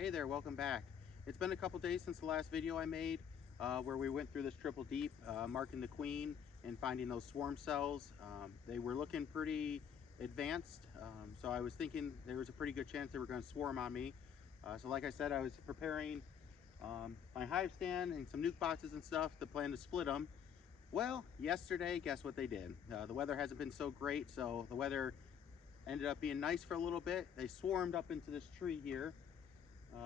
Hey there, welcome back. It's been a couple days since the last video I made where we went through this triple deep, marking the queen and finding those swarm cells. They were looking pretty advanced, so I was thinking there was a pretty good chance they were going to swarm on me. So like I said, I was preparing my hive stand and some nuke boxes and stuff to plan to split them. Well, yesterday, guess what they did? The weather hasn't been so great, so the weather ended up being nice for a little bit. They swarmed up into this tree here.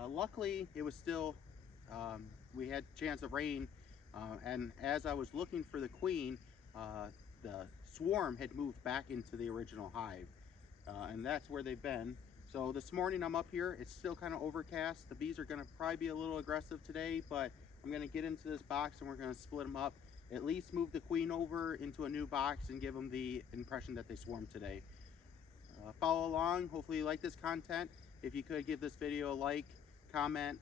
Luckily, it was still, we had a chance of rain, and as I was looking for the queen, the swarm had moved back into the original hive, and that's where they've been. So this morning I'm up here, it's still kind of overcast. The bees are going to probably be a little aggressive today, but I'm going to get into this box and we're going to split them up, at least move the queen over into a new box and give them the impression that they swarmed today. Follow along. Hopefully you like this content. If you could give this video a like, comment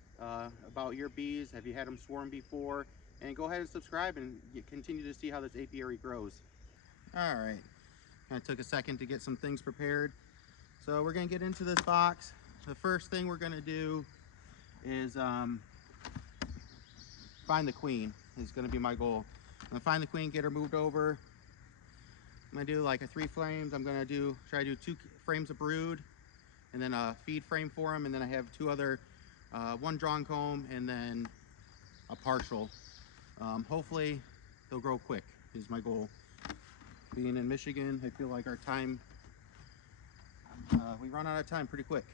about your bees. Have you had them swarm before? And go ahead and subscribe and continue to see how this apiary grows. All right, kind of took a second to get some things prepared. So we're gonna get into this box. The first thing we're gonna do is find the queen is gonna be my goal. I'm gonna find the queen, get her moved over. I'm gonna do like a 3 frames. I'm gonna try to do 2 frames of brood and then a feed frame for them. And then I have 2 other, 1 drawn comb and then a partial. Hopefully they'll grow quick is my goal. Being in Michigan, I feel like our time, we run out of time pretty quick.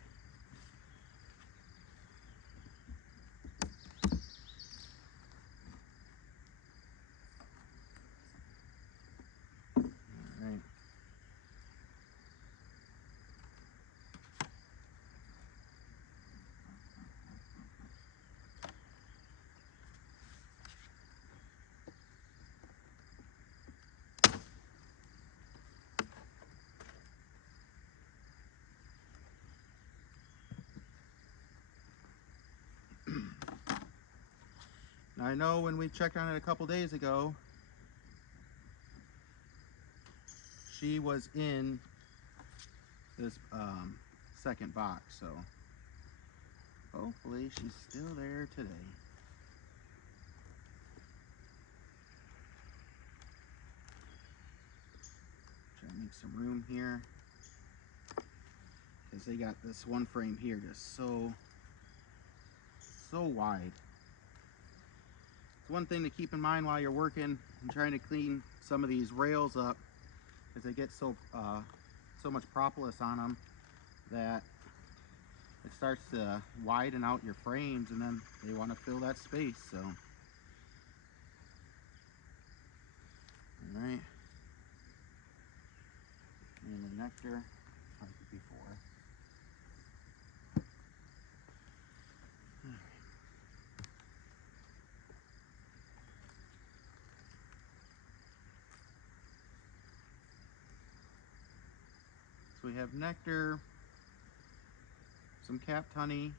All right. Now I know when we checked on it a couple days ago, she was in this second box, so hopefully she's still there today. Try to make some room here because they got this one frame here just so wide. It's one thing to keep in mind while you're working and trying to clean some of these rails up, because they get so much propolis on them that it starts to widen out your frames, and then they want to fill that space. So, all right, and the nectar like before. So we have nectar, some capped honey,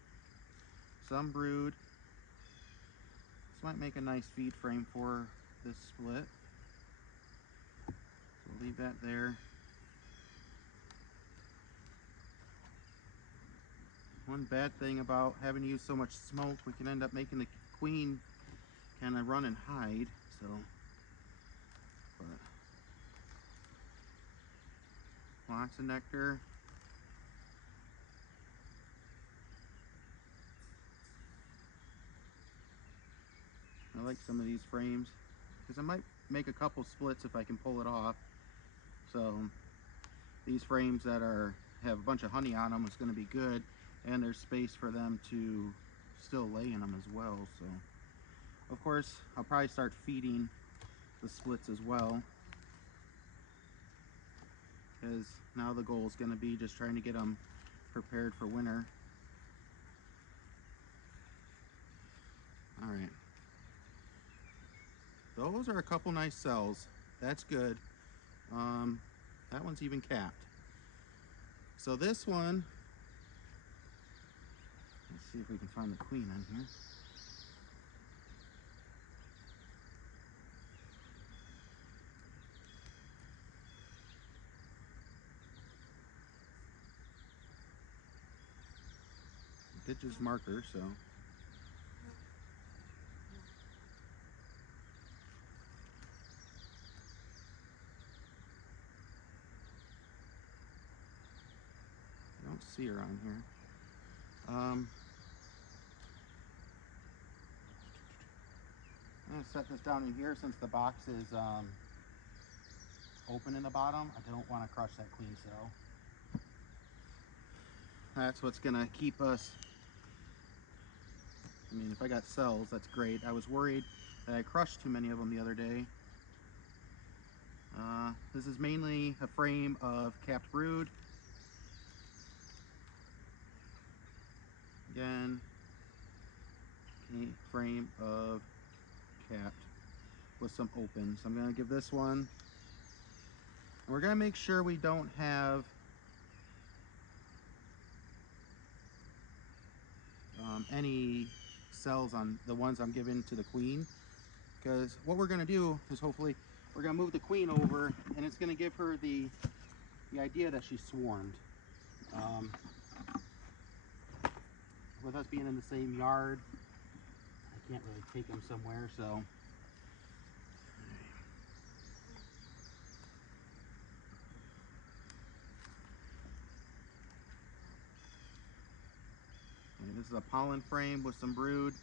some brood. This might make a nice feed frame for this split. So we'll leave that there. One bad thing about having to use so much smoke, we can end up making the queen kind of run and hide. So, but lots of nectar. I like some of these frames because I might make a couple splits if I can pull it off. So these frames that have a bunch of honey on them is going to be good, and there's space for them to still lay in them as well. So of course I'll probably start feeding the splits as well, because now the goal is going to be just trying to get them prepared for winter. All right, those are a couple nice cells. That's good. That one's even capped. So this one, let's see if we can find the queen in here. It did his marker, so. I don't see her on here. I'm gonna set this down in here since the box is open in the bottom. I don't want to crush that queen cell. That's what's gonna keep us. I mean, if I got cells, that's great. I was worried that I crushed too many of them the other day. This is mainly a frame of capped brood. Again, a frame of capped with some open. So I'm gonna give this one, and we're gonna make sure we don't have any cells on the ones I'm giving to the queen, because what we're gonna do is hopefully we're gonna move the queen over, and it's gonna give her the idea that she's swarmed. With us being in the same yard, I can't really take them somewhere, so. Okay, this is a pollen frame with some brood.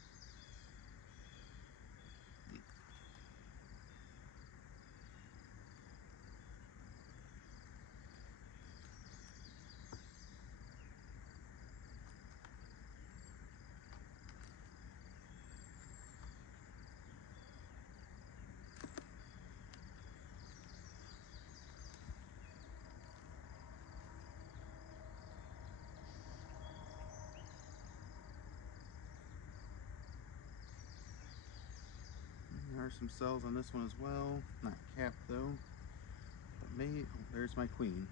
There are some cells on this one as well. Not capped though. But maybe, oh, there's my queen.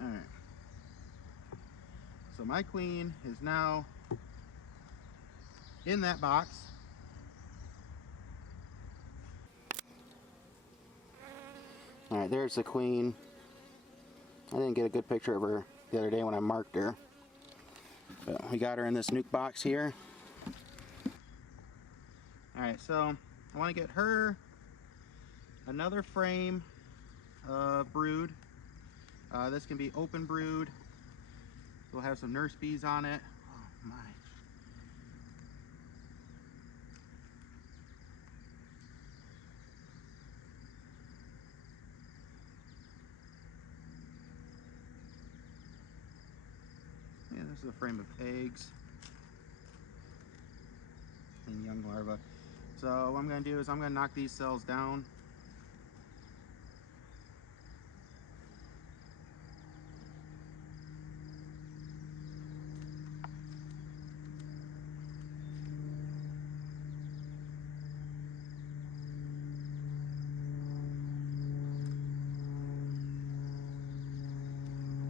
All right. So my queen is now in that box. All right, there's the queen. I didn't get a good picture of her the other day when I marked her. But we got her in this nuke box here. All right, so I want to get her another frame of brood. This can be open brood. We'll have some nurse bees on it. Oh my. Yeah, this is a frame of eggs and young larvae. So what I'm going to do is I'm going to knock these cells down.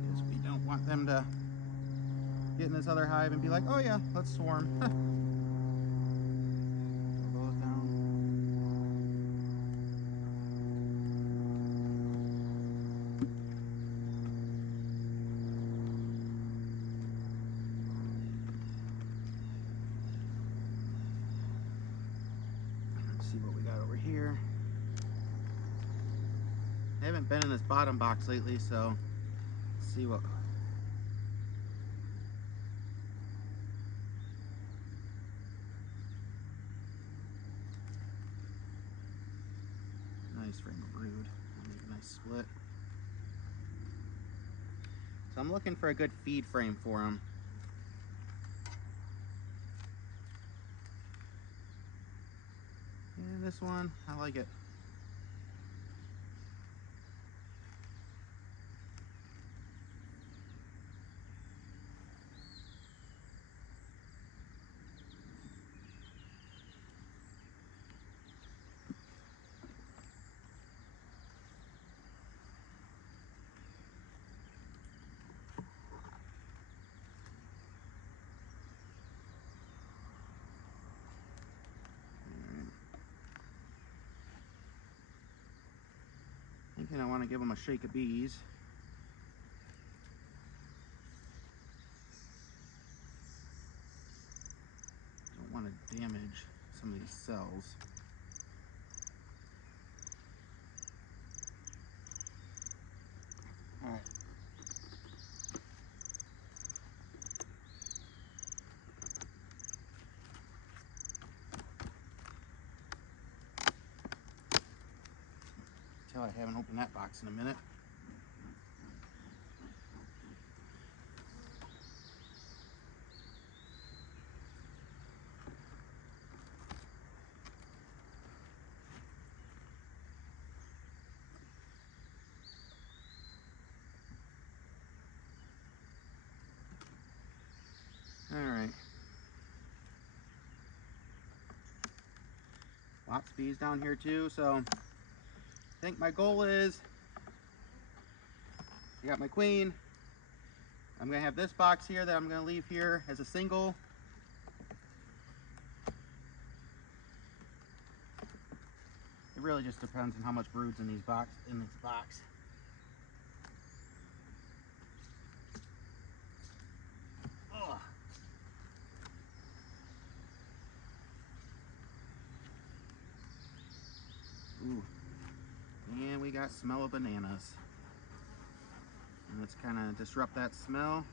Because we don't want them to get in this other hive and be like, oh yeah, let's swarm. Those down. Let's see what we got over here. I haven't been in this bottom box lately, so let's see what. Nice frame of brood. Make a nice split. So I'm looking for a good feed frame for them. And this one, I like it. and I want to give them a shake of bees. Don't want to damage some of these cells. All right. Tell I haven't opened that box in a minute. All right. Lots of bees down here too, so I think my goal is, I got my queen. I'm gonna have this box here that I'm gonna leave here as a single. It really just depends on how much brood's in this box. Ugh. Ooh. And we got smell of bananas. And let's kind of disrupt that smell.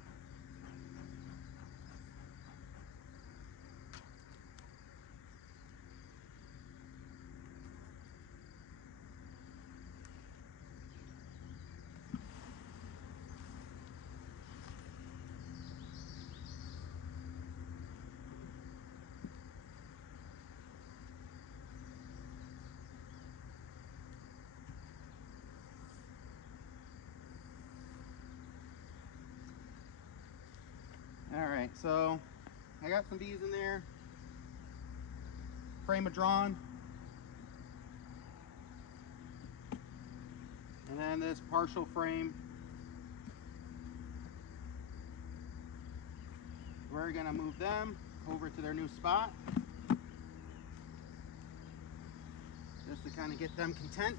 All right, so I got some bees in there. Frame of drawn. And then this partial frame. We're gonna move them over to their new spot, just to kind of get them content.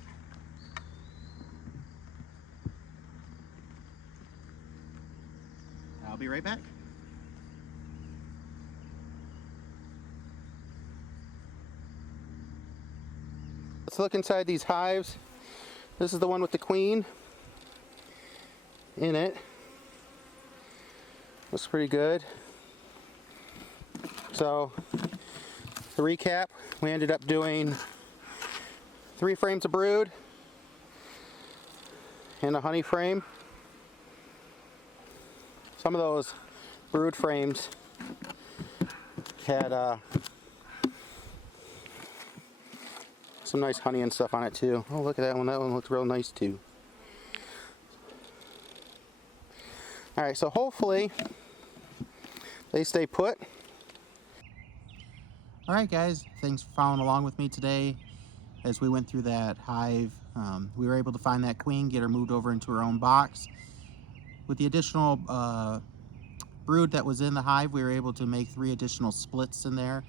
I'll be right back. Let's look inside these hives. This is the one with the queen in it. Looks pretty good. So, to recap, we ended up doing 3 frames of brood and a honey frame. Some of those brood frames had some nice honey and stuff on it too. Oh, look at that one. That one looks real nice too. Alright, so hopefully they stay put. Alright guys, thanks for following along with me today as we went through that hive. We were able to find that queen, get her moved over into her own box. With the additional brood that was in the hive, we were able to make 3 additional splits in there.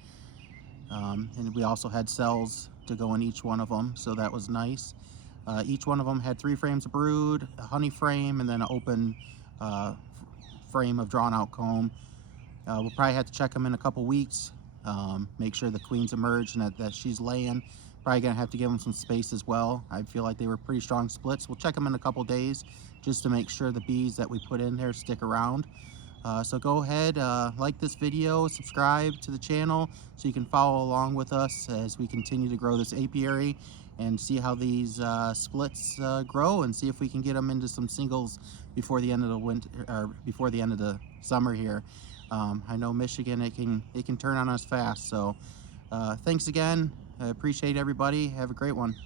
And we also had cells to go in each one of them, so that was nice. Each one of them had 3 frames of brood, a honey frame, and then an open frame of drawn out comb. We'll probably have to check them in a couple weeks, make sure the queen's emerged and that she's laying. Probably gonna have to give them some space as well. I feel like they were pretty strong splits. We'll check them in a couple days just to make sure the bees that we put in there stick around. So go ahead, like this video, subscribe to the channel so you can follow along with us as we continue to grow this apiary and see how these splits grow, and see if we can get them into some singles before the end of the winter, or before the end of the summer here. I know Michigan, it can turn on us fast. So thanks again. I appreciate everybody. Have a great one.